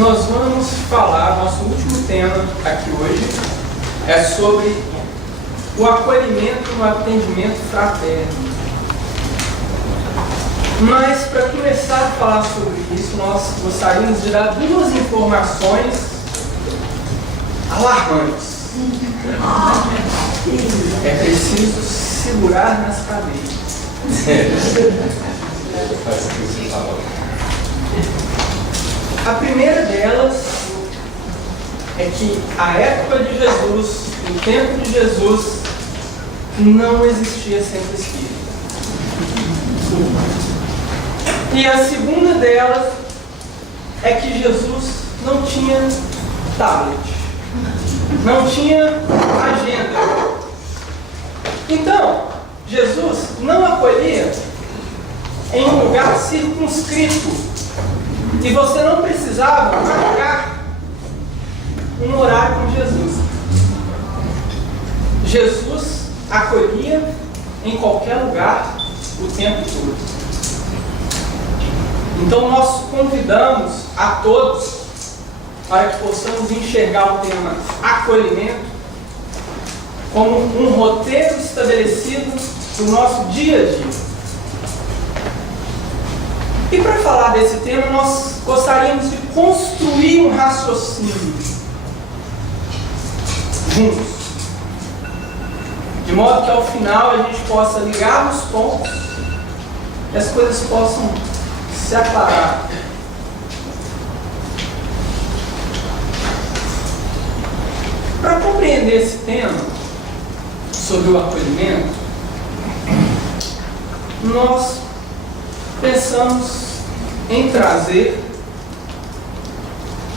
Nós vamos falar, nosso último tema aqui hoje é sobre o acolhimento no atendimento fraterno. Mas para começar a falar sobre isso, nós gostaríamos de dar duas informações alarmantes. É preciso segurar nas cadeiras. A primeira delas é que a época de Jesus, no tempo de Jesus, não existia centro espírita. E a segunda delas é que Jesus não tinha tablet, não tinha agenda. Então, Jesus não acolhia em um lugar circunscrito. E você não precisava marcar um horário com Jesus. Jesus acolhia em qualquer lugar o tempo todo. Então nós convidamos a todos para que possamos enxergar o tema acolhimento como um roteiro estabelecido do nosso dia a dia. E para falar desse tema, nós gostaríamos de construir um raciocínio juntos, de modo que ao final a gente possa ligar os pontos e as coisas possam se aclarar. Para compreender esse tema sobre o acolhimento, nós pensamos em trazer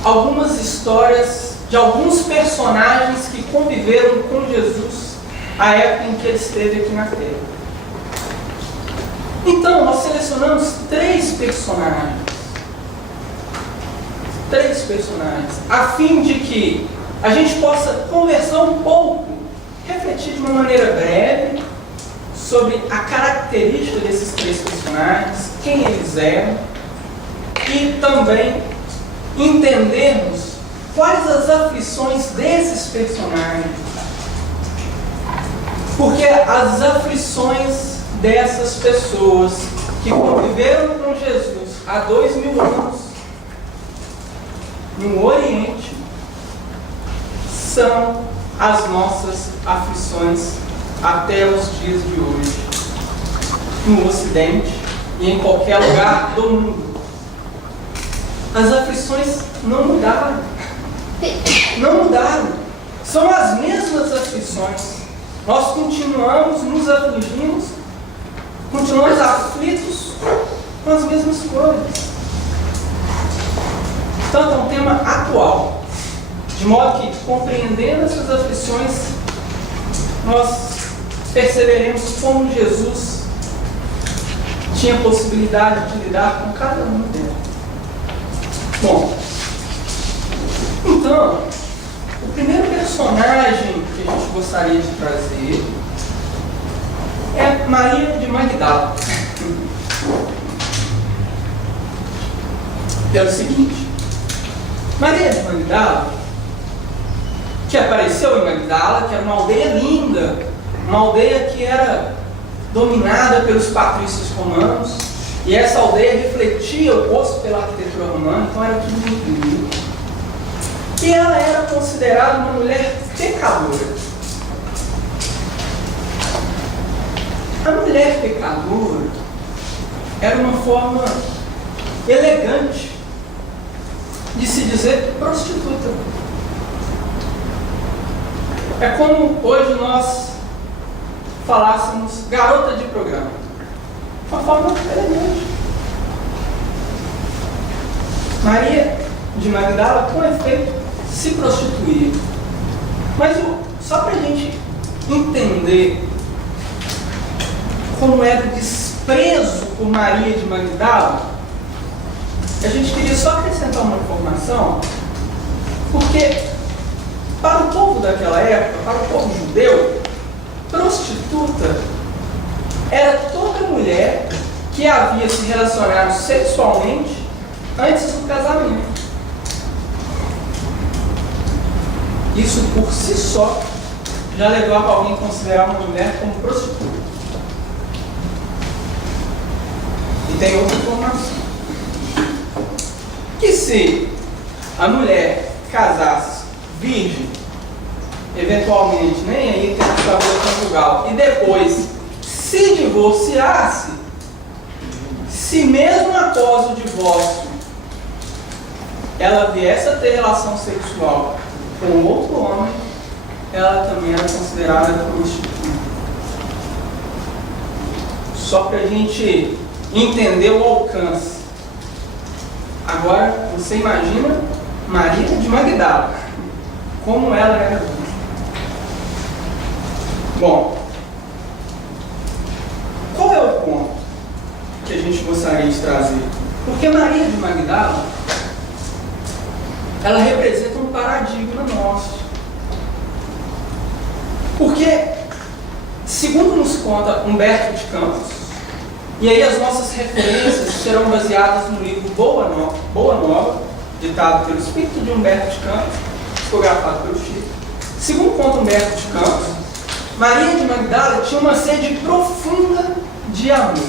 algumas histórias de alguns personagens que conviveram com Jesus à época em que ele esteve aqui na Terra. Então, nós selecionamos três personagens, a fim de que a gente possa conversar um pouco, refletir de uma maneira breve sobre a característica desses três personagens, quem eles eram, e também entendermos quais as aflições desses personagens. Porque as aflições dessas pessoas que conviveram com Jesus há 2000 anos no Oriente são as nossas aflições até os dias de hoje, no Ocidente e em qualquer lugar do mundo. As aflições não mudaram. Não mudaram. São as mesmas aflições. Nós continuamos nos afligindo, continuamos aflitos com as mesmas coisas. Portanto, é um tema atual. De modo que, compreendendo essas aflições, nós perceberemos como Jesus tinha possibilidade de lidar com cada uma delas. Bom, então, o primeiro personagem que a gente gostaria de trazer é Maria de Magdala. Pelo seguinte, Maria de Magdala, que apareceu em Magdala, que era uma aldeia linda, uma aldeia que era dominada pelos patrícios romanos, e essa aldeia refletia o gosto pela arquitetura romana, então era tudo muito bonito. E ela era considerada uma mulher pecadora. A mulher pecadora era uma forma elegante de se dizer prostituta. É como hoje nós falássemos garota de programa. Uma forma elegante. Maria de Magdala, com efeito, se prostituía. Mas só para a gente entender como era o desprezo por Maria de Magdala, a gente queria só acrescentar uma informação, porque para o povo daquela época, para o povo judeu, prostituta era toda mulher que havia se relacionado sexualmente antes do casamento. Isso por si só já levava alguém a considerar uma mulher como prostituta. E tem outra informação. Que se a mulher casasse virgem, eventualmente nem aí tem a favor conjugal, e depois se divorciasse, se mesmo após o divórcio ela viesse a ter relação sexual com outro homem, ela também era considerada prostituta. Só para a gente entender o alcance. Agora, você imagina Maria de Magdala, como ela era vista. Bom, qual é o ponto que a gente gostaria de trazer? Porque Maria de Magdala, ela representa um paradigma nosso. Porque, segundo nos conta Humberto de Campos, e aí as nossas referências serão baseadas no livro Boa Nova, ditado pelo espírito de Humberto de Campos, psicografado pelo Chico. Segundo conta Humberto de Campos, Maria de Magdala tinha uma sede profunda de amor.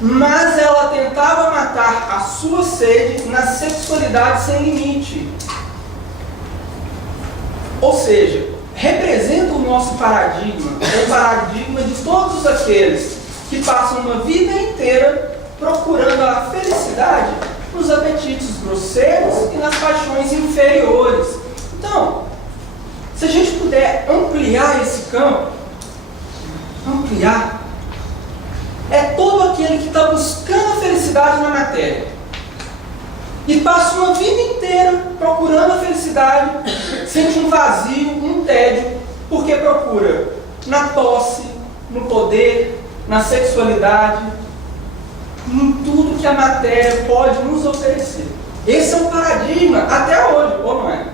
Mas ela tentava matar a sua sede na sexualidade sem limite. Ou seja, representa o nosso paradigma, o paradigma de todos aqueles que passam uma vida inteira procurando a felicidade nos apetites grosseiros e nas paixões inferiores. Então, se a gente puder ampliar esse campo, é todo aquele que está buscando a felicidade na matéria e passa uma vida inteira procurando a felicidade, sente um vazio, um tédio, porque procura na posse, no poder, na sexualidade, em tudo que a matéria pode nos oferecer. Esse é um paradigma até hoje, ou não é?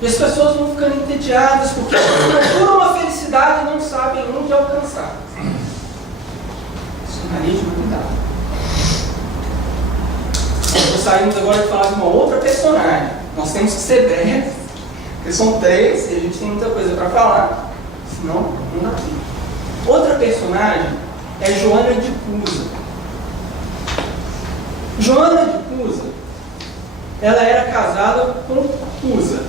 E as pessoas vão ficando entediadas porque procuram uma felicidade e não sabem onde alcançar. Isso é Maria de Magdala. Nós saímos agora de falar de uma outra personagem. Nós temos que ser breves, porque são 3 e a gente tem muita coisa para falar, senão não dá tempo. Outra personagem é Joana de Cusa. Joana de Cusa, ela era casada com Cusa,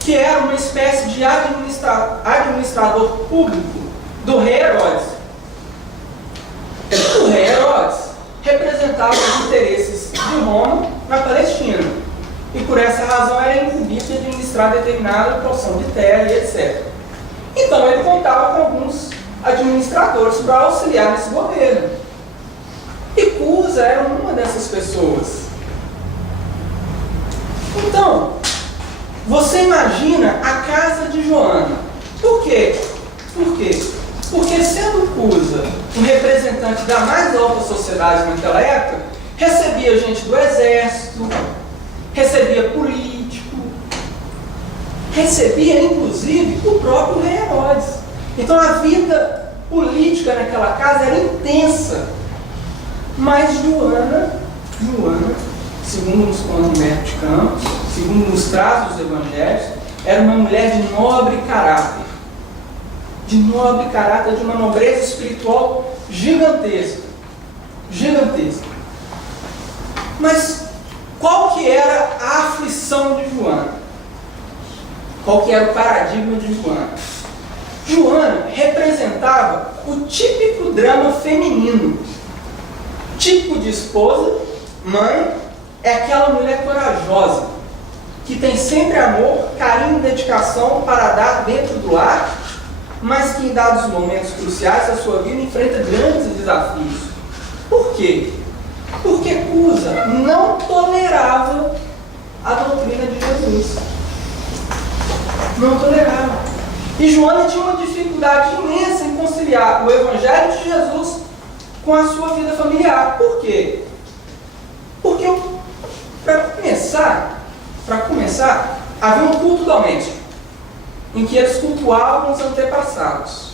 que era uma espécie de administrador público do rei Herodes. O rei Herodes representava os interesses de Roma na Palestina, e por essa razão era incumbido de administrar determinada porção de terra e etc. Então ele contava com alguns administradores para auxiliar nesse governo. E Cusa era uma dessas pessoas. Então, você imagina a casa de Joana. Por quê? Porque sendo Cusa um representante da mais alta sociedade naquela época, recebia gente do exército, recebia político, recebia inclusive o próprio rei Herodes. Então a vida política naquela casa era intensa. Mas Joana, segundo nos conta Humberto de Campos, segundo nos traz os evangelhos, era uma mulher de nobre caráter. De uma nobreza espiritual gigantesca. Mas qual que era a aflição de Joana? Qual que era o paradigma de Joana? Joana representava o típico drama feminino. Típico de esposa, mãe, é aquela mulher corajosa, que tem sempre amor, carinho e dedicação para dar dentro do lar, mas que em dados momentos cruciais da sua vida enfrenta grandes desafios. Por quê? Porque Cusa não tolerava a doutrina de Jesus. Não tolerava. E Joana tinha uma dificuldade imensa em conciliar o Evangelho de Jesus com a sua vida familiar. Por quê? Porque, para começar, havia um culto doméstico, em que eles cultuavam os antepassados.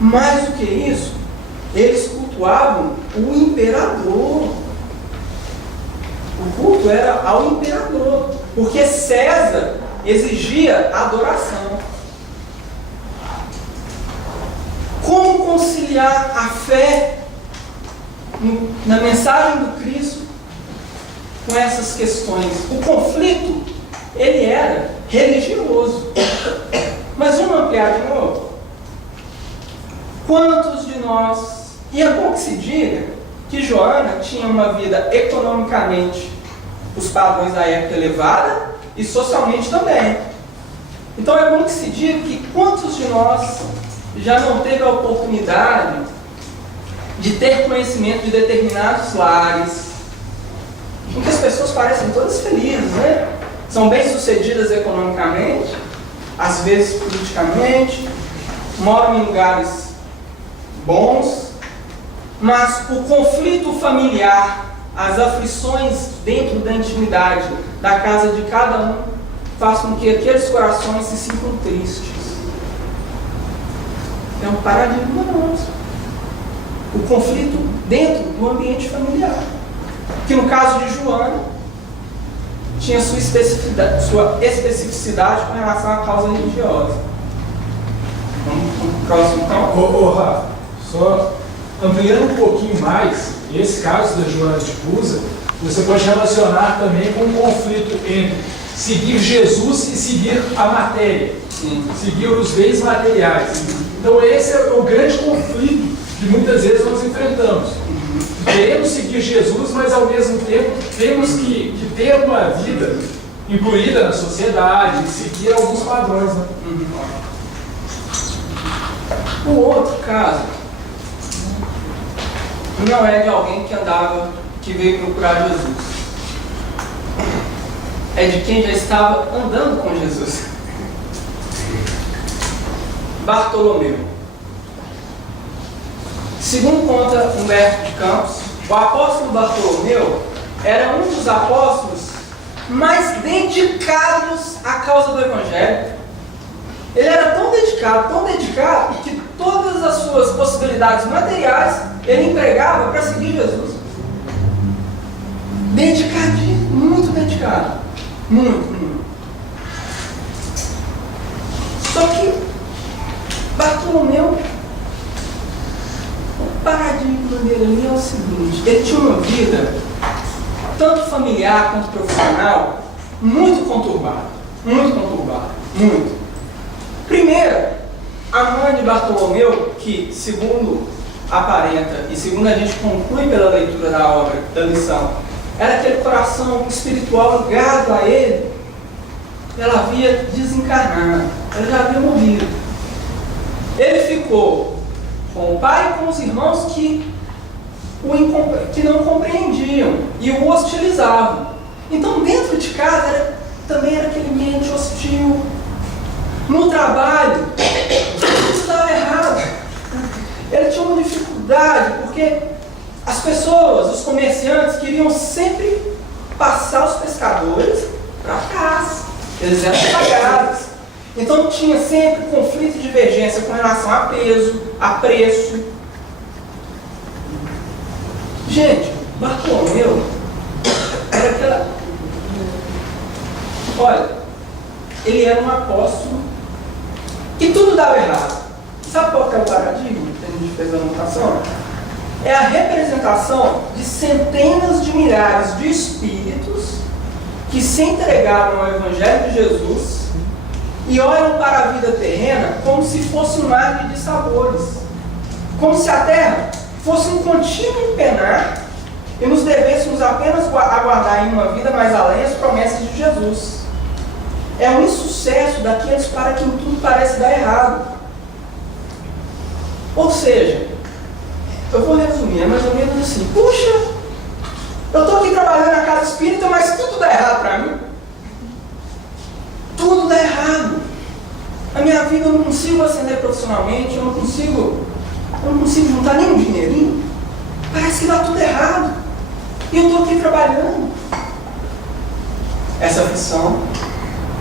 Mais do que isso, eles cultuavam o imperador. O culto era ao imperador, porque César exigia adoração. Como conciliar a fé na mensagem do Cristo com essas questões? O conflito, ele era religioso. Mas vamos ampliar de novo. Quantos de nós, e é bom que se diga que Joana tinha uma vida economicamente, os padrões da época, elevada, e socialmente também. Então é bom que se diga que quantos de nós já não teve a oportunidade de ter conhecimento de determinados lares, em que as pessoas parecem todas felizes, né? São bem-sucedidas economicamente, às vezes politicamente, moram em lugares bons, mas o conflito familiar, as aflições dentro da intimidade da casa de cada um, faz com que aqueles corações se sintam tristes. É um paradigma nosso. O conflito dentro do ambiente familiar, que no caso de Joana tinha sua especificidade com relação à causa religiosa. Vamos para o próximo então? Rafa, só ampliando um pouquinho mais, esse caso da Joana de Cusa, você pode relacionar também com um conflito entre seguir Jesus e seguir a matéria, seguir os bens materiais. Então esse é o grande conflito que muitas vezes nós enfrentamos. Queremos seguir Jesus, mas ao mesmo tempo temos que ter uma vida incluída na sociedade, seguir alguns padrões. Né? O outro caso não é de alguém que veio procurar Jesus. É de quem já estava andando com Jesus. Bartolomeu. Segundo conta Humberto de Campos, o apóstolo Bartolomeu era um dos apóstolos mais dedicados à causa do Evangelho. Ele era tão dedicado, que todas as suas possibilidades materiais ele empregava para seguir Jesus. Dedicadinho, muito dedicado. Muito. Só que Bartolomeu, o paradigma dele ali é o seguinte: ele tinha uma vida, tanto familiar quanto profissional, muito conturbada. Muito. Primeiro, a mãe de Bartolomeu, que segundo aparenta e segundo a gente conclui pela leitura da obra, da lição, era aquele coração espiritual ligado a ele, ela havia desencarnado, ela já havia morrido. Ele ficou com o pai e com os irmãos que não compreendiam e o hostilizavam. Então dentro de casa também era aquele ambiente hostil. No trabalho, tudo estava errado. Ele tinha uma dificuldade, porque as pessoas, os comerciantes, queriam sempre passar os pescadores para casa. Eles eram pagados. Então tinha sempre conflito e divergência com relação a peso, a preço. Gente, Bartolomeu era aquela... Olha, ele era um apóstolo e tudo dava errado. Sabe qual que é o paradigma que a gente fez a anotação? É a representação de centenas de milhares de espíritos que se entregaram ao Evangelho de Jesus e olham para a vida terrena como se fosse um mar de sabores. Como se a terra fosse um contínuo penar e nos devêssemos apenas aguardar em uma vida mais além as promessas de Jesus. É um insucesso daqueles para quem tudo parece dar errado. Ou seja, eu vou resumir, é mais ou menos assim: puxa, eu estou aqui trabalhando na casa espírita, mas tudo dá errado para mim. Tudo dá errado. A minha vida eu não consigo ascender profissionalmente, eu não consigo juntar nenhum dinheirinho. Parece que dá tudo errado. E eu estou aqui trabalhando. Essa aflição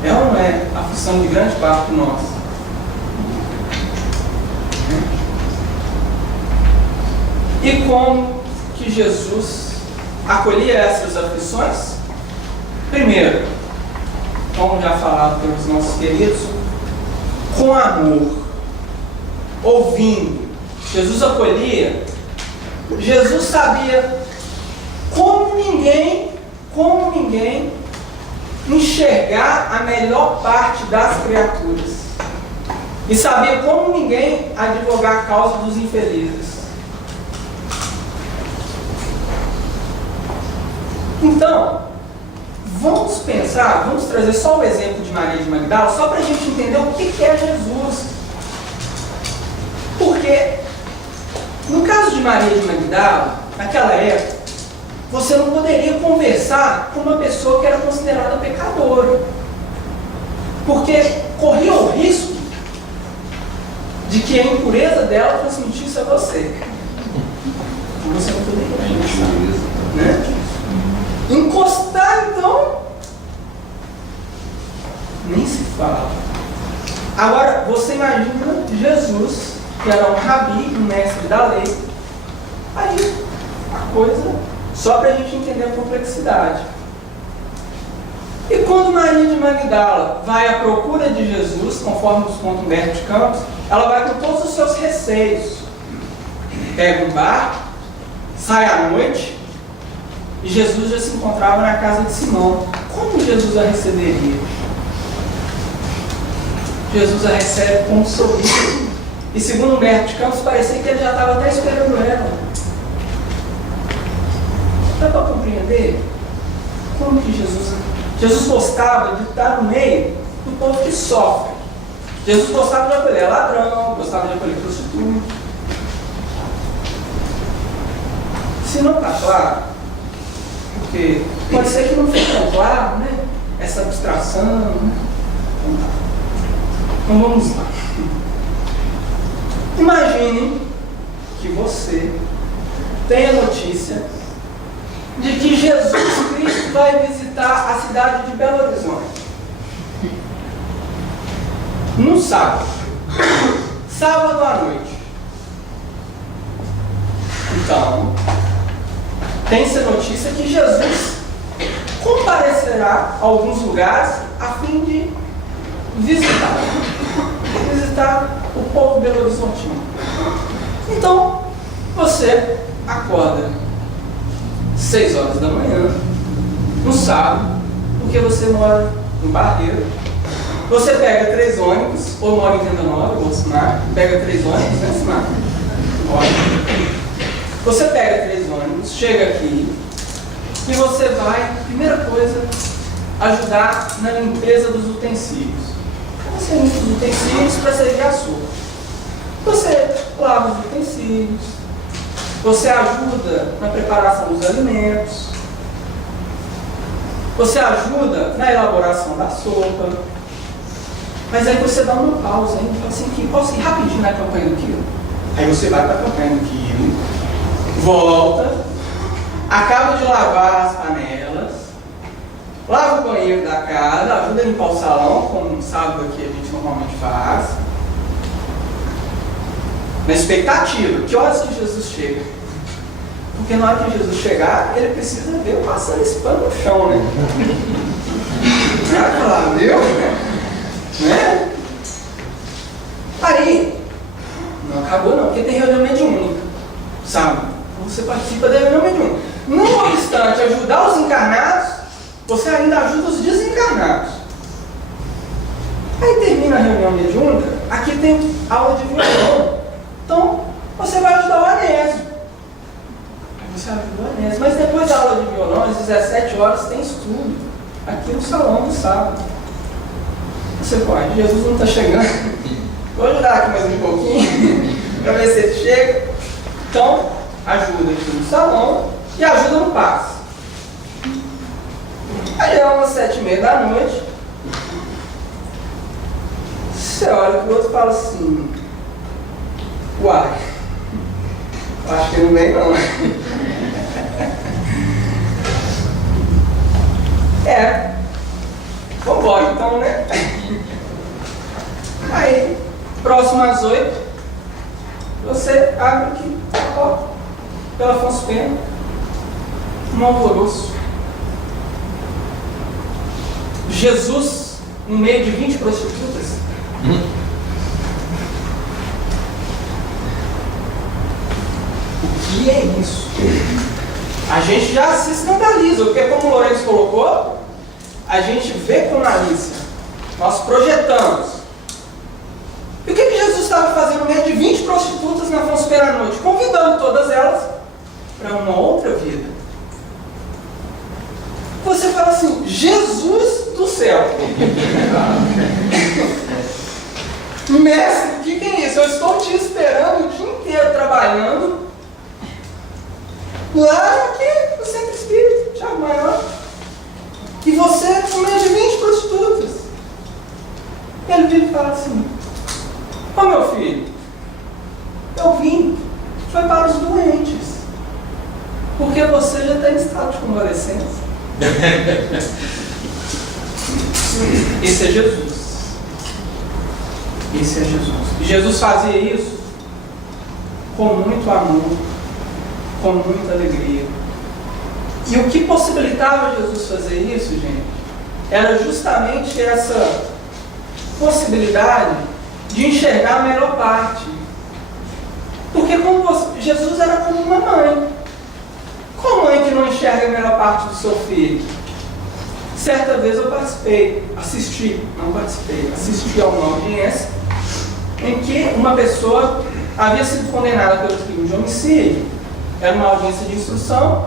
é ou não é a aflição de grande parte de nós? E como que Jesus acolhia essas aflições? Primeiro, como já falado pelos nossos queridos, com amor, ouvindo. Jesus acolhia, Jesus sabia como ninguém enxergar a melhor parte das criaturas. E sabia como ninguém advogar a causa dos infelizes. Então, vamos pensar, vamos trazer só o exemplo de Maria de Magdala, só para a gente entender o que é Jesus. Porque, no caso de Maria de Magdala, naquela época, você não poderia conversar com uma pessoa que era considerada pecadora. Porque corria o risco de que a impureza dela transmitisse a você. Você não poderia conversar, né? Encostar, então, nem se fala. Agora, você imagina Jesus, que era um rabi, um mestre da lei. Aí, a coisa, só para a gente entender a complexidade. E quando Maria de Magdala vai à procura de Jesus, conforme nos conta Humberto de Campos, ela vai com todos os seus receios. Pega um barco, sai à noite, e Jesus já se encontrava na casa de Simão. Como Jesus a receberia? Jesus a recebe com um sorriso. E segundo Humberto de Campos, parecia que ele já estava até esperando ela. Dá para compreender como que Jesus gostava de estar no meio do povo que sofre. Jesus gostava de acolher ladrão, gostava de acolher prostituta. Se não está claro, porque pode ser que não fique tão claro, né? Essa abstração, né? Então vamos lá. Imagine que você tem a notícia de que Jesus Cristo vai visitar a cidade de Belo Horizonte. No sábado à noite. Então, tem-se a notícia que Jesus comparecerá a alguns lugares a fim de visitar o povo belo-horizontino. Então, você acorda 6 horas da manhã, no sábado, porque você mora no Barreiro. Você pega 3 ônibus, ou mora em Venda Nova, ou Sinar, pega 3 ônibus, né, Sinar? Você pega 3 ônibus, chega aqui, e você vai, primeira coisa, ajudar na limpeza dos utensílios. Você limpa os utensílios para servir a sopa. Você lava os utensílios, você ajuda na preparação dos alimentos, você ajuda na elaboração da sopa. Mas aí você dá uma pausa, hein? Fala assim, que posso ir rapidinho na campanha do quilo? Aí você vai para a campanha do quilo, volta, acaba de lavar as panelas, lava o banheiro da casa, ajuda a limpar o salão, como sábado aqui a gente normalmente faz. Na expectativa, que horas que Jesus chega? Porque na hora que Jesus chegar, ele precisa ver eu passando esse pano no chão, né? Vai falar, viu? Né? Aí, não acabou não, porque tem reunião mediúnica, sabe? Você participa da reunião mediúnica. Não obstante ajudar os encarnados, você ainda ajuda os desencarnados. Aí termina a reunião mediúnica, aqui tem aula de violão. Então, você vai ajudar o Anésio. Aí você ajuda o Anésio. Mas depois da aula de violão, às 17 horas, tem estudo. Aqui no salão do sábado. Você pode, Jesus não está chegando. Vou ajudar aqui mais um pouquinho, para ver se ele chega. Então, ajuda aqui no salão e ajuda no passe. Aí é umas 7h30 da noite. Você olha para o outro e fala assim: uai, acho que não vem não. Vamos embora então, né? Aí, próximo às 8, você abre aqui a porta pela Afonso Pena, um alvoroço. Jesus no meio de 20 prostitutas? O que é isso? A gente já se escandaliza, porque como o Lourenço colocou, a gente vê com malícia, nós projetamos. E o que Jesus estava fazendo no meio de 20 prostitutas na Afonso Pena à noite? Convidando todas elas para uma outra vida. Você fala assim, Jesus do céu. Mestre, o que é isso? Eu estou te esperando o dia inteiro trabalhando lá aqui no Centro Espírita, Thiago Maior. E você no meio de 20 prostitutas. Ele vira e fala assim, ô meu filho, eu vim, foi para os doentes, porque você já está em estado de convalescência. Esse é Jesus. Esse é Jesus. E Jesus fazia isso com muito amor, com muita alegria. E o que possibilitava Jesus fazer isso, gente, era justamente essa possibilidade de enxergar a melhor parte. Porque Jesus era como uma mãe. Qual mãe que não enxerga a melhor parte do seu filho? Certa vez eu assisti a uma audiência em que uma pessoa havia sido condenada pelo crime de homicídio. Era uma audiência de instrução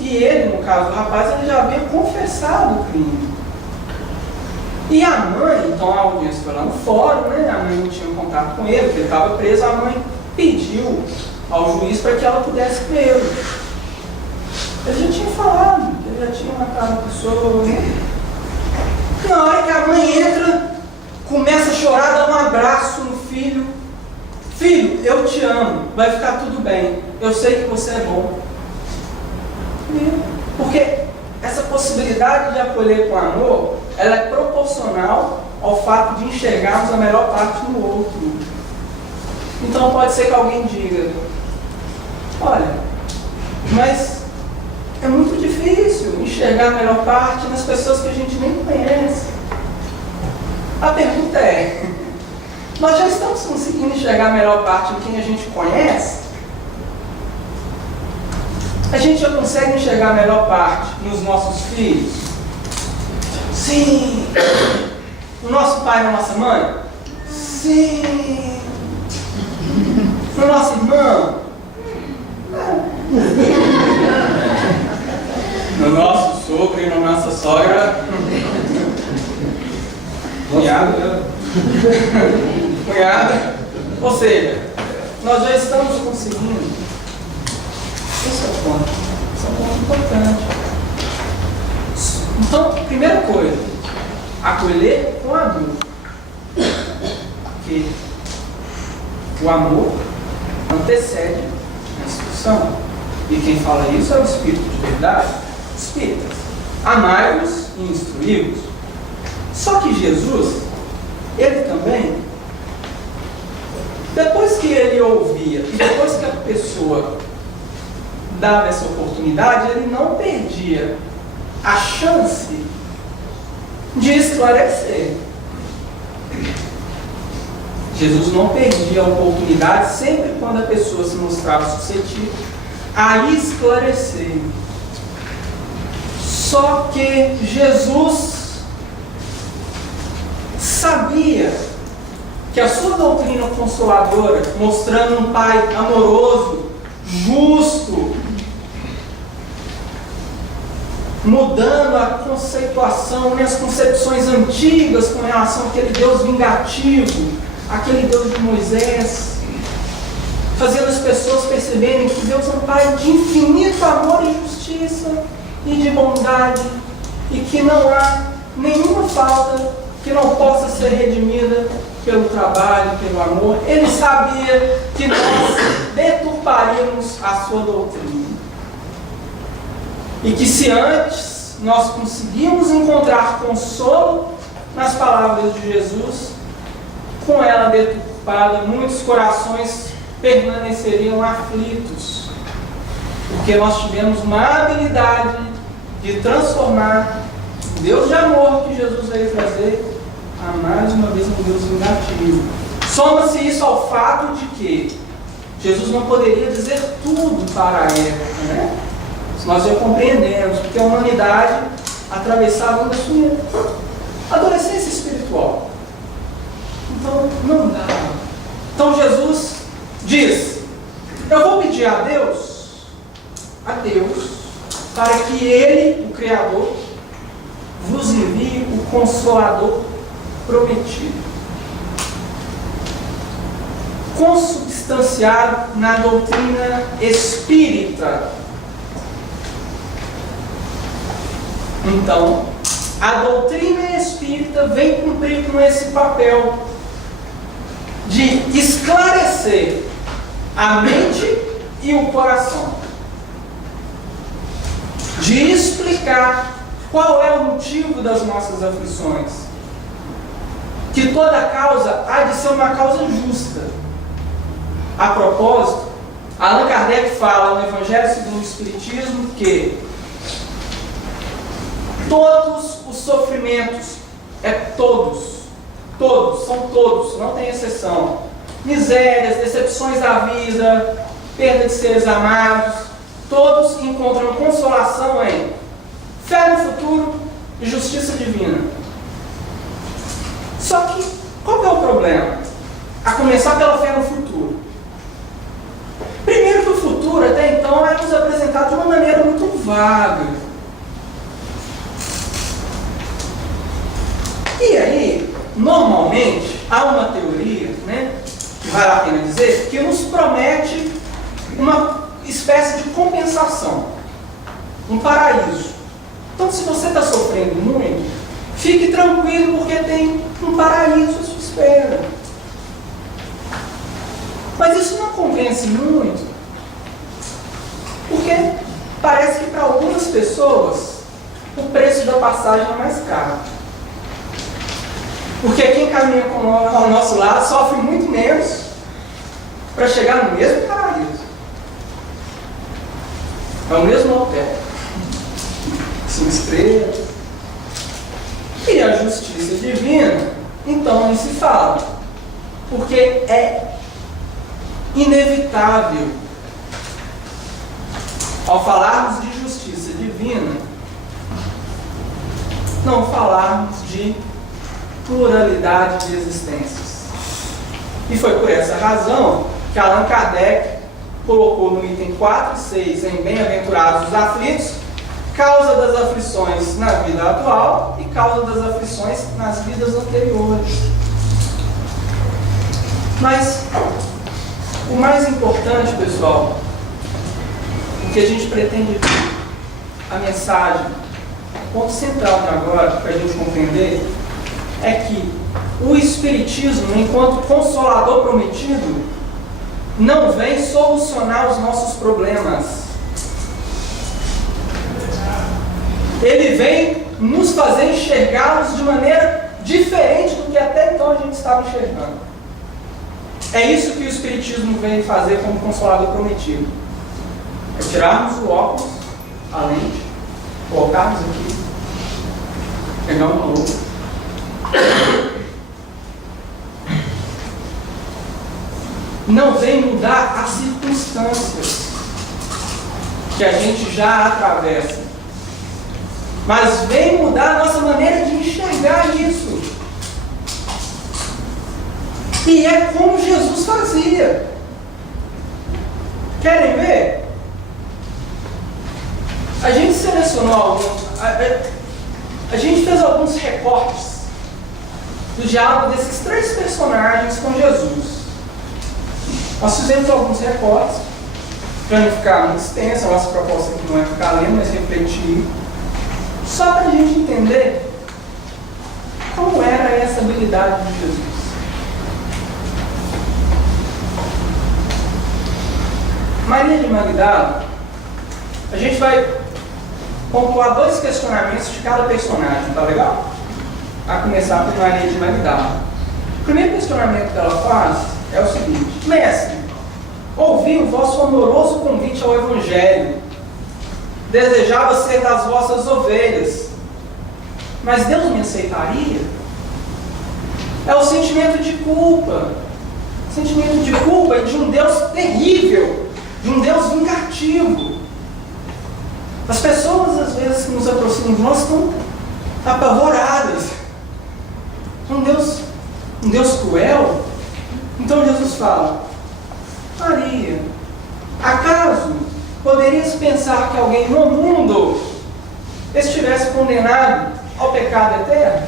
e ele, no caso do rapaz, ele já havia confessado o crime. E a mãe, então a audiência foi lá no fórum, né? A mãe não tinha contato com ele, porque ele estava preso. A mãe pediu ao juiz para que ela pudesse crê-lo. Ele já tinha falado que ele já tinha matado a pessoa. Na hora que a mãe entra, começa a chorar, dá um abraço no filho. Filho, eu te amo, vai ficar tudo bem. Eu sei que você é bom. Porque essa possibilidade de acolher com amor, ela é proporcional ao fato de enxergarmos a melhor parte no outro. Então pode ser que alguém diga, olha, mas é muito difícil enxergar a melhor parte nas pessoas que a gente nem conhece. A pergunta é, nós já estamos conseguindo enxergar a melhor parte em quem a gente conhece? A gente já consegue enxergar a melhor parte nos nossos filhos? Sim. No nosso pai e na nossa mãe? Sim. No nosso irmão? No nosso sogro e na nossa sogra? Cunhada? Cunhada? Ou seja, nós já estamos conseguindo. Esse é o ponto. Esse é um ponto importante. Então, primeira coisa, acolher com amor. Porque o amor antecede a instrução. E quem fala isso é o Espírito de verdade. Espíritas, amai-vos e instruí-vos. Só que Jesus, ele também, depois que ele ouvia, e depois que a pessoa dava essa oportunidade, ele não perdia a chance de esclarecer. Jesus não perdia a oportunidade, sempre quando a pessoa se mostrava suscetível, a esclarecer. Só que Jesus sabia que a sua doutrina consoladora, mostrando um Pai amoroso, justo, mudando a conceituação, as concepções antigas com relação àquele Deus vingativo, aquele Deus de Moisés, fazendo as pessoas perceberem que Deus é um Pai de infinito amor e justiça e de bondade, e que não há nenhuma falta que não possa ser redimida pelo trabalho, pelo amor. Ele sabia que nós deturparíamos a sua doutrina. E que se antes nós conseguimos encontrar consolo nas palavras de Jesus, com ela deturpada, muitos corações permaneceriam aflitos, porque nós tivemos uma habilidade de transformar Deus de amor que Jesus veio trazer, a mais uma vez um Deus vingativo. Soma-se isso ao fato de que Jesus não poderia dizer tudo para a época, né? Isso nós já compreendemos, porque a humanidade atravessava uma sua adolescência espiritual. Então, não dá. Então, Jesus diz: eu vou pedir a Deus, para que Ele, o Criador, vos envie o Consolador prometido, consubstanciado na doutrina espírita. Então, a doutrina espírita vem cumprir com esse papel de esclarecer a mente e o coração, de explicar qual é o motivo das nossas aflições, que toda causa há de ser uma causa justa. A propósito, Allan Kardec fala no Evangelho segundo o Espiritismo que todos os sofrimentos, são todos, não tem exceção, misérias, decepções da vida, perda de seres amados, todos encontram consolação em fé no futuro e justiça divina. Só que, qual é o problema? A começar pela fé no futuro. Primeiro que o futuro, até então, é nos apresentado de uma maneira muito vaga. E aí, normalmente, há uma teoria, né, que vale a pena dizer, que nos promete uma espécie de compensação, um paraíso. Então, se você está sofrendo muito, fique tranquilo, porque tem um paraíso à sua espera. Mas isso não convence muito, porque parece que para algumas pessoas o preço da passagem é mais caro. Porque quem caminha ao nosso lado sofre muito menos para chegar no mesmo paraíso. É o mesmo hotel, 5 estrelas. E a justiça divina, então, nem se fala, porque é inevitável, ao falarmos de justiça divina, não falarmos de pluralidade de existências. E foi por essa razão que Allan Kardec colocou no item 4 e 6 em Bem-aventurados os aflitos, causa das aflições na vida atual e causa das aflições nas vidas anteriores. Mas o mais importante, pessoal, o que a gente pretende, a mensagem, o ponto central de agora, para a gente compreender, é que o Espiritismo, enquanto consolador prometido, não vem solucionar os nossos problemas. Ele vem nos fazer enxergá-los de maneira diferente do que até então a gente estava enxergando. É isso que o Espiritismo vem fazer como consolador prometido. É tirarmos o óculos, a lente, colocarmos aqui, pegar uma lupa, não vem mudar as circunstâncias que a gente já atravessa, mas vem mudar a nossa maneira de enxergar isso. E é como Jesus fazia. Querem ver? A gente selecionou a gente fez alguns recortes do diálogo desses 3 personagens com Jesus. Nós fizemos alguns recortes, para não ficar muito extensa, a nossa proposta aqui não é ficar lendo, mas refletir, só para a gente entender como era essa habilidade de Jesus. Maria de Magdala, a gente vai pontuar 2 questionamentos de cada personagem, tá legal? A começar por Maria de Magdala. O primeiro questionamento que ela faz é o seguinte: Mestre, ouvi o vosso amoroso convite ao Evangelho, desejava ser das vossas ovelhas. mas Deus me aceitaria? É o sentimento de culpa. Sentimento de culpa de um Deus terrível, de um Deus vingativo. As pessoas, às vezes, que nos aproximam de nós estão apavoradas. Um Deus cruel. Então Jesus fala: Maria, acaso poderias pensar que alguém no mundo estivesse condenado ao pecado eterno?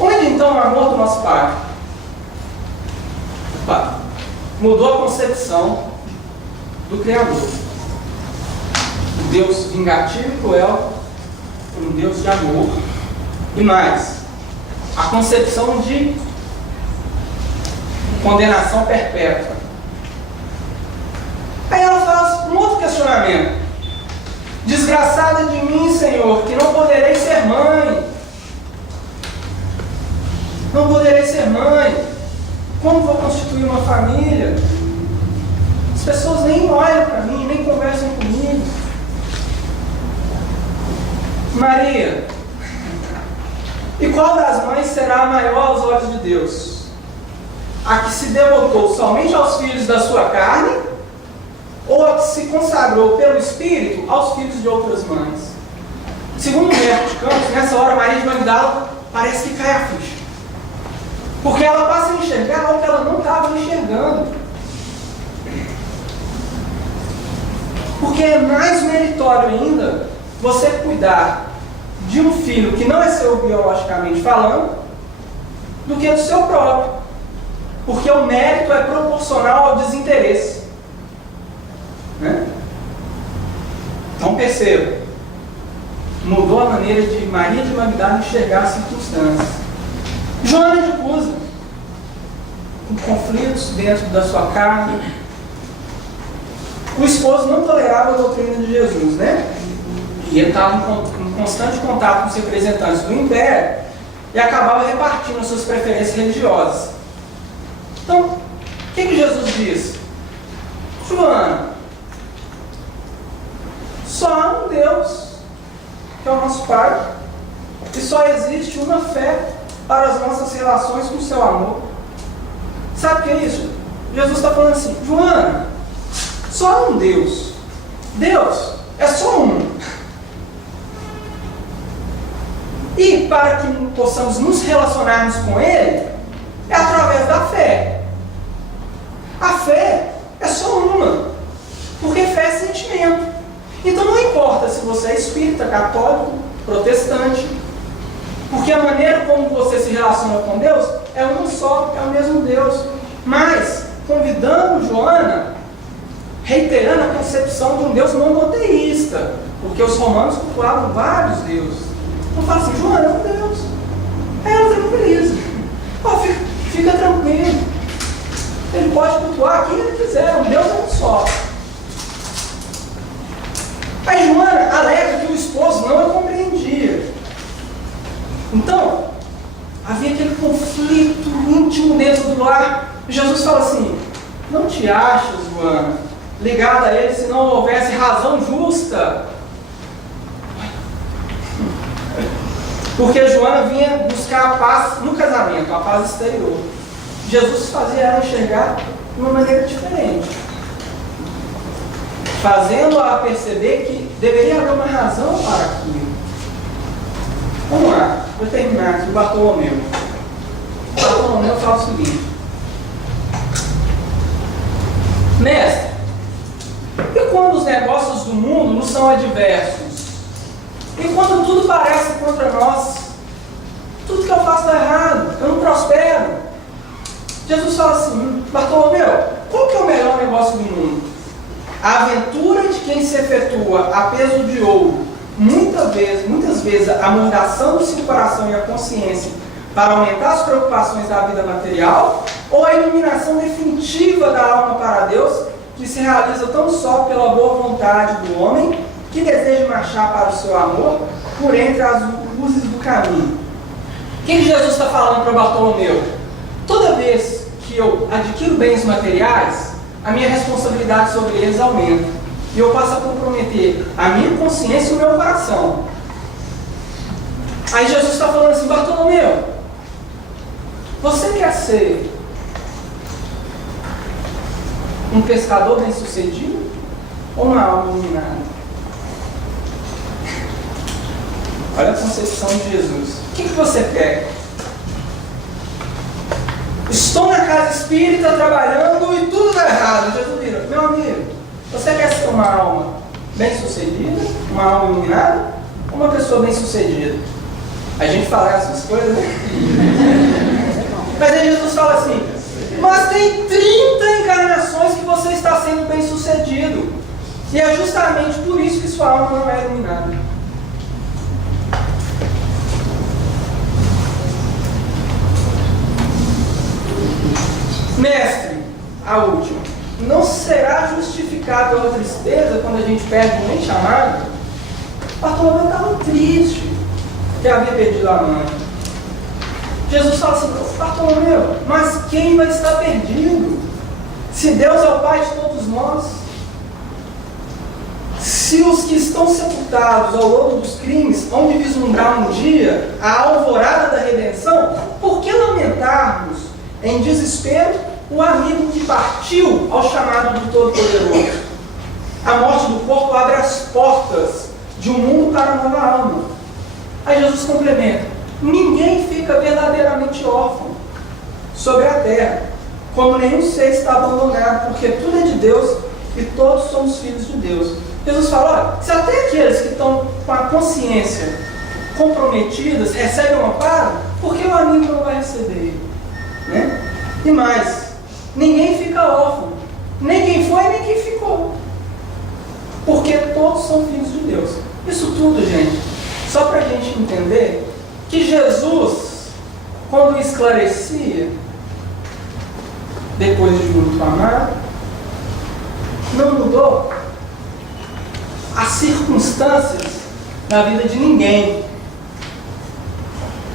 Onde então o amor do nosso Pai? Mudou a concepção do Criador. Um Deus vingativo e cruel, um Deus de amor. E mais, a concepção de condenação perpétua. Aí ela faz um outro questionamento: desgraçada de mim, Senhor, que não poderei ser mãe. Não poderei ser mãe. Como vou constituir uma família? As pessoas nem olham para mim, nem conversam comigo. Maria, e qual das mães será a maior aos olhos de Deus? A que se devotou somente aos filhos da sua carne, ou a que se consagrou pelo Espírito aos filhos de outras mães? Segundo Humberto de Campos, nessa hora Maria de Magdala parece que cai a ficha. Porque ela passa a enxergar algo que ela não estava enxergando. Porque é mais meritório ainda você cuidar de um filho que não é seu biologicamente falando, do que do seu próprio. Porque o mérito é proporcional ao desinteresse. Né? Então perceba, mudou a maneira de Maria de Magdala enxergar as circunstâncias. Joana de Cusa, com conflitos dentro da sua carne. O esposo não tolerava a doutrina de Jesus, né? E ele estava em constante contato com os representantes do império e acabava repartindo as suas preferências religiosas. Então, o que Jesus disse? Joana, só há um Deus, que é o nosso Pai, e só existe uma fé para as nossas relações com o seu amor. Sabe o que é isso? Jesus está falando assim: Joana, só há um Deus. Deus é só um. E para que possamos nos relacionarmos com Ele, é através da fé. A fé é só uma, porque fé é sentimento. Então não importa se você é espírita, católico, protestante, porque a maneira como você se relaciona com Deus é um só, é o mesmo Deus. Mas, convidando Joana, reiterando a concepção de um Deus não monoteísta, porque os romanos cultuavam vários deuses. Então fala assim: Joana é um Deus. Aí ela tranquiliza. Fica tranquilo. Ele pode cultuar quem ele quiser, um Deus é um só. Aí Joana alega que o esposo não a compreendia. Então, havia aquele conflito íntimo dentro do lar. Jesus fala assim: não te achas, Joana, ligada a ele se não houvesse razão justa? Porque Joana vinha buscar a paz no casamento, a paz exterior. Jesus fazia ela enxergar de uma maneira diferente, fazendo-a perceber que deveria haver uma razão para aquilo. Vamos lá, vou terminar aqui. Bartolomeu fala o seguinte: mestre, e quando os negócios do mundo nos são adversos? E quando tudo parece contra nós? Tudo que eu faço dá errado, eu não prospero. Jesus fala assim: Bartolomeu, qual que é o melhor negócio do mundo? A aventura de quem se efetua a peso de ouro, muitas vezes a amordaçando o seu coração e a consciência para aumentar as preocupações da vida material, ou a iluminação definitiva da alma para Deus, que se realiza tão só pela boa vontade do homem que deseja marchar para o seu amor por entre as luzes do caminho? O que Jesus está falando para Bartolomeu? Toda vez que eu adquiro bens materiais, a minha responsabilidade sobre eles aumenta. E eu passo a comprometer a minha consciência e o meu coração. Aí Jesus está falando assim: Bartolomeu, você quer ser um pescador bem-sucedido ou uma alma iluminada? Olha a concepção de Jesus. O que você quer? Estou na casa espírita trabalhando e tudo dá errado. Jesus vira: meu amigo, você quer ser uma alma bem-sucedida, uma alma iluminada, ou uma pessoa bem-sucedida? A gente fala essas coisas, né? Mas aí Jesus fala assim: mas tem 30 encarnações que você está sendo bem-sucedido, e é justamente por isso que sua alma não é iluminada. Mestre, a última: não será justificável a tristeza quando a gente perde um ente amado? Bartolomeu estava triste que havia perdido a mãe. Jesus fala assim: Bartolomeu, mas quem vai estar perdido? Se Deus é o Pai de todos nós, se os que estão sepultados ao longo dos crimes hão de vislumbrar um dia a alvorada da redenção, por que lamentarmos em desespero o amigo que partiu ao chamado do Todo-Poderoso? A morte do corpo abre as portas de um mundo para a nova alma. Aí Jesus complementa: ninguém fica verdadeiramente órfão sobre a terra, como nenhum ser está abandonado, porque tudo é de Deus e todos somos filhos de Deus. Jesus fala: olha, se até aqueles que estão com a consciência comprometidas recebem um amparo, por que o amigo não vai receber? Né? E mais, ninguém fica órfão, nem quem foi, nem quem ficou, porque todos são filhos de Deus. Isso tudo, gente, só para a gente entender que Jesus, quando esclarecia, depois de muito amar, não mudou as circunstâncias da vida de ninguém,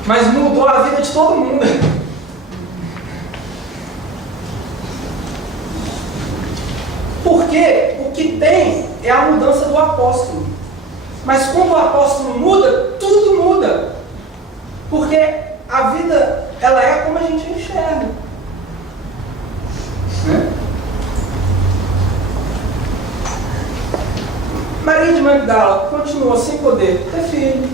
mas mudou a vida de todo mundo. Porque o que tem é a mudança do apóstolo. Mas quando o apóstolo muda, tudo muda. Porque a vida, ela é como a gente enxerga. Né? Maria de Magdala continuou sem poder ter filho.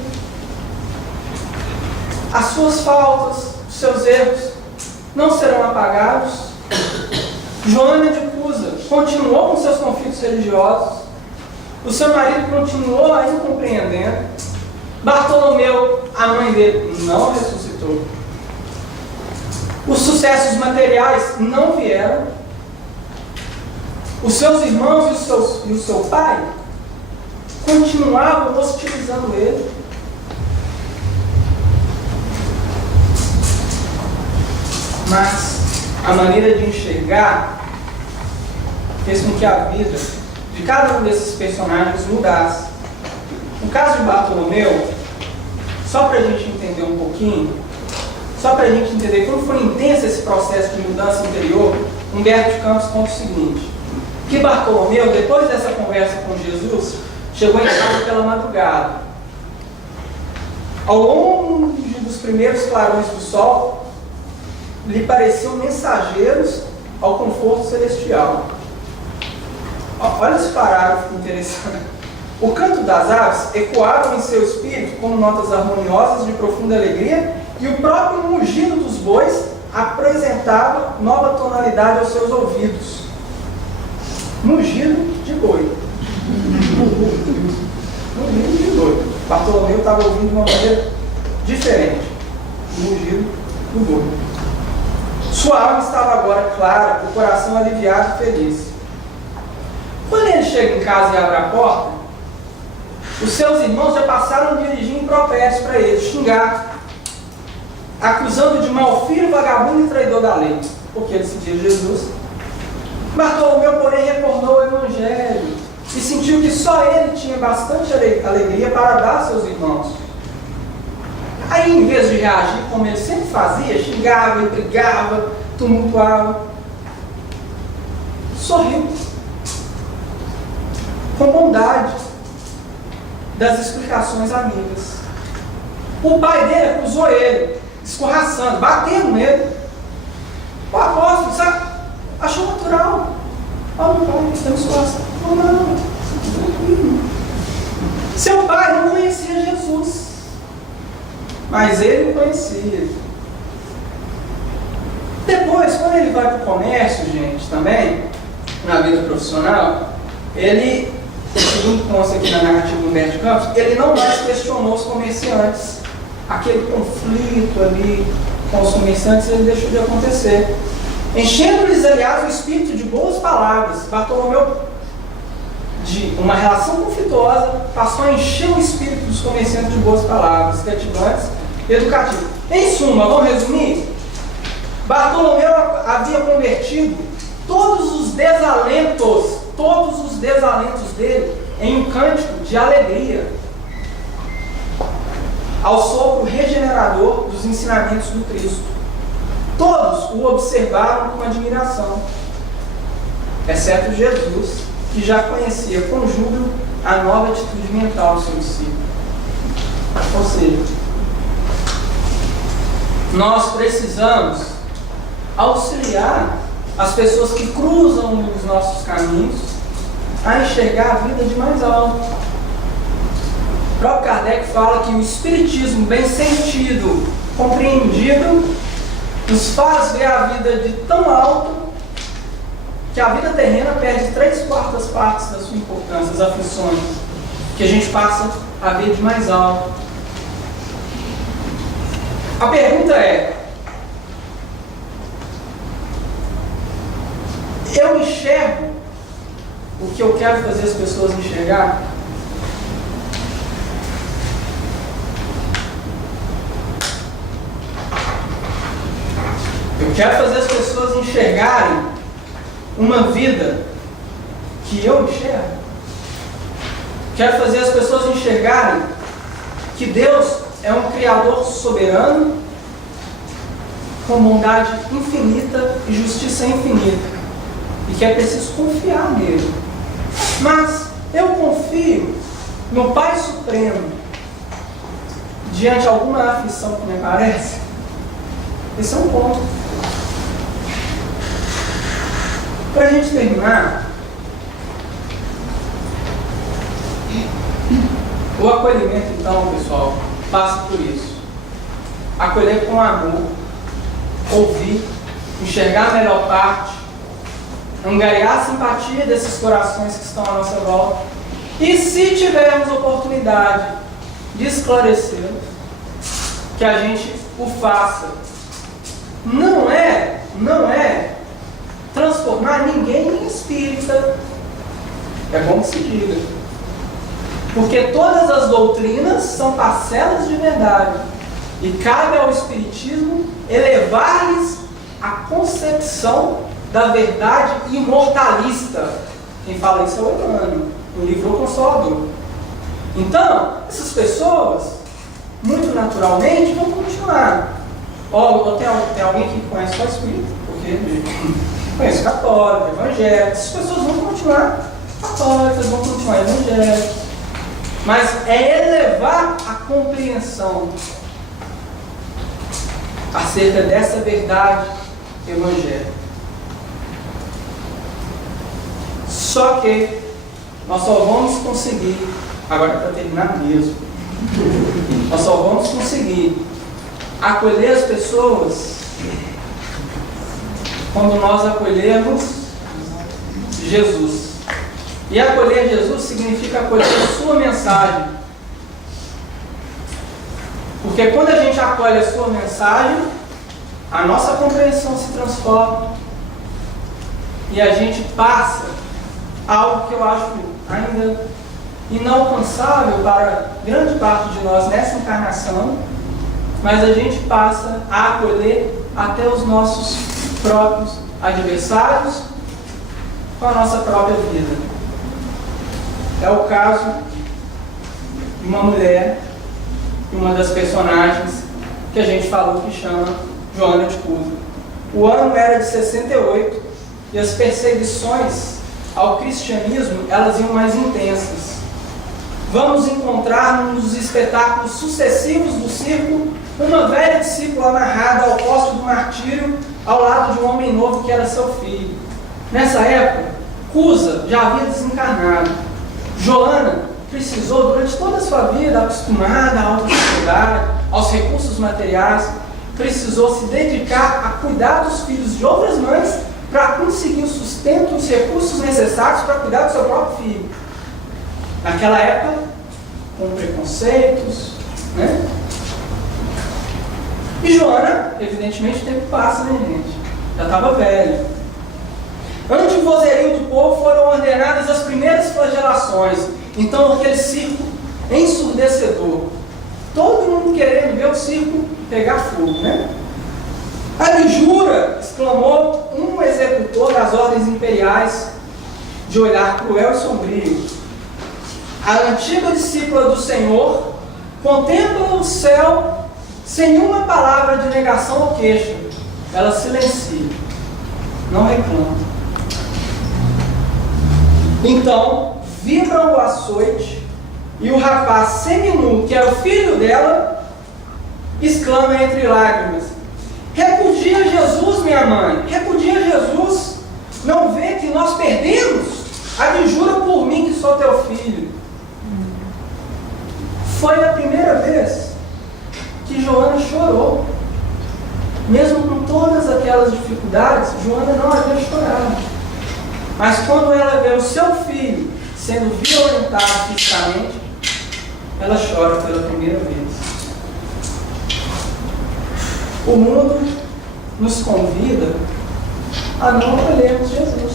As suas faltas, os seus erros não serão apagados. Joana de Cusa continuou com seus conflitos religiosos. O seu marido continuou a incompreendendo. Bartolomeu, a mãe dele, não ressuscitou. Os sucessos materiais não vieram. Os seus irmãos e o seu pai continuavam hostilizando ele. Mas a maneira de enxergar fez com que a vida de cada um desses personagens mudasse. No caso de Bartolomeu, só para a gente entender um pouquinho, só para a gente entender como foi intenso esse processo de mudança interior, Humberto de Campos conta o seguinte: que Bartolomeu, depois dessa conversa com Jesus, chegou em casa pela madrugada. Ao longo dos primeiros clarões do sol, lhe pareciam mensageiros ao conforto celestial. Olha esse parágrafo interessante. O canto das aves ecoava em seu espírito como notas harmoniosas de profunda alegria, e o próprio mugido dos bois apresentava nova tonalidade aos seus ouvidos. Mugido de boi. Mugido de boi. Bartolomeu estava ouvindo de uma maneira diferente. Mugido do boi. Sua alma estava agora clara, o coração aliviado e feliz. Quando ele chega em casa e abre a porta, os seus irmãos já passaram a dirigir impropérios para ele, xingar, acusando de malfilho, vagabundo e traidor da lei, porque ele seguia Jesus. Bartolomeu, porém, retornou ao Evangelho e sentiu que só ele tinha bastante alegria para dar aos seus irmãos. Aí, em vez de reagir como ele sempre fazia, xingava e brigava, tumultuava, sorriu com bondade das explicações amigas. O pai dele acusou ele, escorraçando, batendo nele. O apóstolo, sabe, achou natural. Olha o pai, estamos escorraçando. Não, tranquilo. Seu pai não conhecia Jesus, mas ele o conhecia. Depois, quando ele vai para o comércio, gente, também, na vida profissional, ele, segundo consta aqui na narrativa do Humberto de Campos, ele não mais questionou os comerciantes. Aquele conflito ali com os comerciantes, ele deixou de acontecer. Enchendo-lhes, aliás, o espírito de boas palavras. Bartolomeu, de uma relação conflituosa, passou a encher o espírito dos comerciantes de boas palavras, cativantes e educativas. Em suma, vamos resumir? Bartolomeu havia convertido todos os desalentos dele em um cântico de alegria ao sopro regenerador dos ensinamentos do Cristo. Todos o observaram com admiração, exceto Jesus, que já conhecia com júbilo a nova atitude mental do seu discípulo. Ou seja, nós precisamos auxiliar as pessoas que cruzam os nossos caminhos a enxergar a vida de mais alto. O próprio Kardec fala que o espiritismo bem sentido, compreendido, nos faz ver a vida de tão alto que a vida terrena perde 3/4 partes da sua importância, as aflições, que a gente passa a ver de mais alto. A pergunta é: eu enxergo o que eu quero fazer as pessoas enxergar? Eu quero fazer as pessoas enxergarem uma vida que eu enxergo. Quero fazer as pessoas enxergarem que Deus é um Criador soberano, com bondade infinita e justiça infinita, e que é preciso confiar nele. Mas eu confio no Pai Supremo diante de alguma aflição que me aparece? Esse é um ponto. Para a gente terminar, o acolhimento, então, pessoal, passa por isso. Acolher com amor, ouvir, enxergar a melhor parte, angariar a simpatia desses corações que estão à nossa volta, e se tivermos oportunidade de esclarecê-los, que a gente o faça. Não é transformar ninguém em espírita. É bom que se diga. Porque todas as doutrinas são parcelas de verdade. E cabe ao Espiritismo elevar-lhes a concepção da verdade imortalista. Quem fala isso é o Emmanuel, no livro O Consolador. Então, essas pessoas, muito naturalmente, vão continuar. Tem alguém que conhece só o Espírito? Porque conhece católico, evangélico. Essas pessoas vão continuar católicas, vão continuar evangélicas. Mas é elevar a compreensão acerca dessa verdade evangélica. Só que nós só vamos conseguir, agora para terminar mesmo, nós só vamos conseguir acolher as pessoas quando nós acolhermos Jesus. E acolher Jesus significa acolher a sua mensagem. Porque quando a gente acolhe a sua mensagem, a nossa compreensão se transforma e a gente passa algo que eu acho ainda inalcançável para grande parte de nós nessa encarnação, mas a gente passa a acolher até os nossos próprios adversários com a nossa própria vida. É o caso de uma mulher, uma das personagens que a gente falou, que chama Joana de Cusa. O ano era de 68 e as perseguições ao cristianismo, elas iam mais intensas. vamos encontrar nos espetáculos sucessivos do circo uma velha discípula amarrada ao poste do martírio ao lado de um homem novo que era seu filho. Nessa época, Cusa já havia desencarnado. Joana precisou, durante toda a sua vida, acostumada à alta sociedade, aos recursos materiais, precisou se dedicar a cuidar dos filhos de outras mães para conseguir o sustento e os recursos necessários para cuidar do seu próprio filho. Naquela época, com preconceitos, né? E Joana, evidentemente, o tempo passa, né, gente? Já estava velha. Ante o vozerio do povo foram ordenadas as primeiras flagelações. Então, aquele circo ensurdecedor. Todo mundo querendo ver o circo pegar fogo, né? Abjura, exclamou um executor das ordens imperiais, de olhar cruel e sombrio. A antiga discípula do Senhor contempla o céu sem nenhuma palavra de negação ou queixa. Ela silencia, não reclama. Então, vibra o açoite e o rapaz seminu, que era o filho dela, exclama entre lágrimas: repudia Jesus, minha mãe, repudia Jesus. Não vê que nós perdemos? Abjura por mim que sou teu filho. Foi a primeira vez que Joana chorou. Mesmo com todas aquelas dificuldades, Joana não havia chorado. Mas quando ela vê o seu filho sendo violentado fisicamente, ela chora pela primeira vez. O mundo nos convida a não acolhermos Jesus.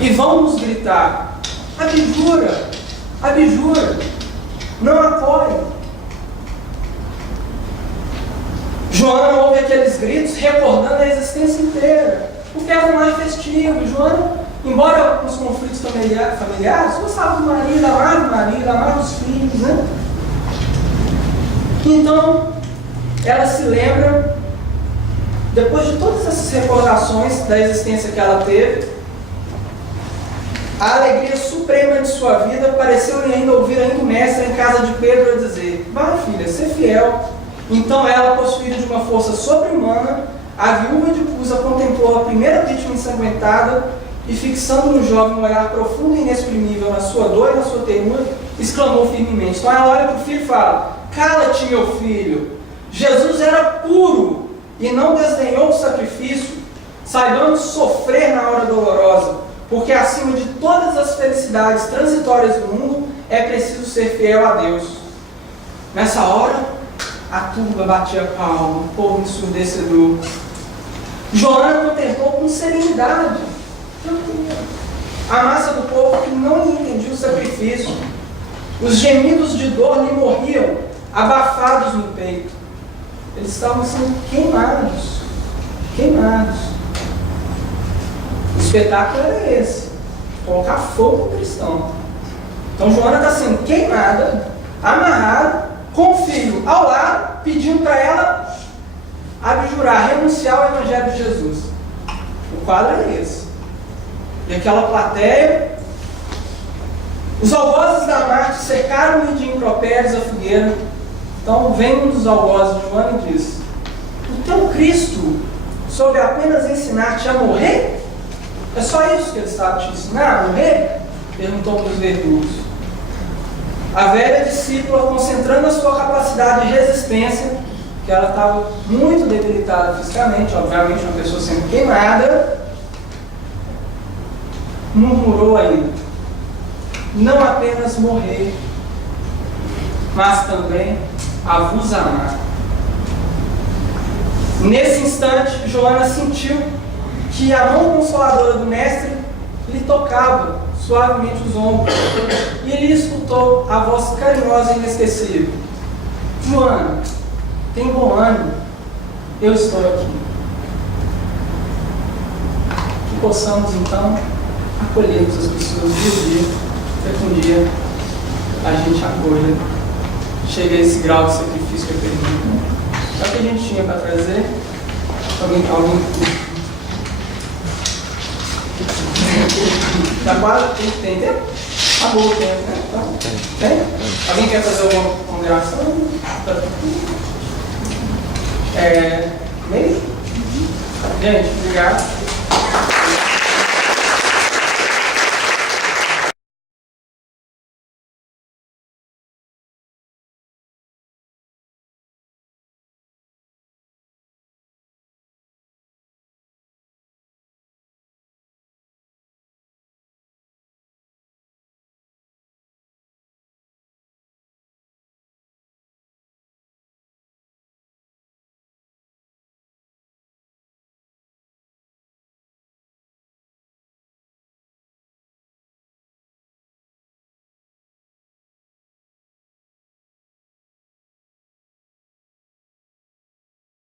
E vão nos gritar: abjura, abjura, não apoie. Joana ouve aqueles gritos recordando a existência inteira, porque era um lar festivo. Joana, embora os conflitos familiares, gostava do marido, amava os filhos, né? Então, ela se lembra, depois de todas essas recordações da existência que ela teve, a alegria suprema de sua vida pareceu-lhe ainda ouvir ainda o mestre em casa de Pedro a dizer: vai, filha, ser fiel. Então ela, possuída de uma força sobre-humana, a viúva de Cusa contemplou a primeira vítima ensanguentada e, fixando no jovem um olhar profundo e inexprimível na sua dor e na sua ternura, exclamou firmemente. Então ela olha para o filho e fala: cala-te, meu filho, Jesus era puro e não desdenhou o sacrifício. Saibamos sofrer na hora dolorosa, porque acima de todas as felicidades transitórias do mundo é preciso ser fiel a Deus. Nessa hora, a turba batia palma, o povo ensurdecedor. Joana contemplou com serenidade, tranquila, a massa do povo que não entendia o sacrifício. Os gemidos de dor lhe morriam, abafados no peito. Eles estavam sendo queimados, queimados. O espetáculo era esse: colocar fogo no cristão. Então Joana está sendo queimada, amarrada, com o filho ao lado, pedindo para ela abjurar, renunciar ao Evangelho de Jesus. O quadro é esse. E aquela plateia, os algozes da Marte cercaram-lhe de impropérios a fogueira. Então vem um dos algozes de Joana e diz: o teu Cristo soube apenas ensinar-te a morrer? É só isso que ele sabe te ensinar, a morrer? Perguntou um dos verdugos. A velha discípula, concentrando a sua capacidade de resistência, que ela estava muito debilitada fisicamente, obviamente uma pessoa sendo queimada, murmurou ainda: não apenas morrer, mas também a vos amar. Nesse instante, Joana sentiu que a mão consoladora do mestre lhe tocava suavemente os ombros, e ele escutou a voz carinhosa e inesquecível: Joana, tem bom ânimo, eu estou aqui. Que possamos então acolhermos as pessoas dia a dia, até que um dia a gente acolha, chega a esse grau de sacrifício que eu perdi. É o que a gente tinha para trazer. Alguém Tá quase? Tem tempo? Acabou o tempo, né? Então, tem? Alguém quer fazer alguma ponderação? Meio? Gente, obrigado.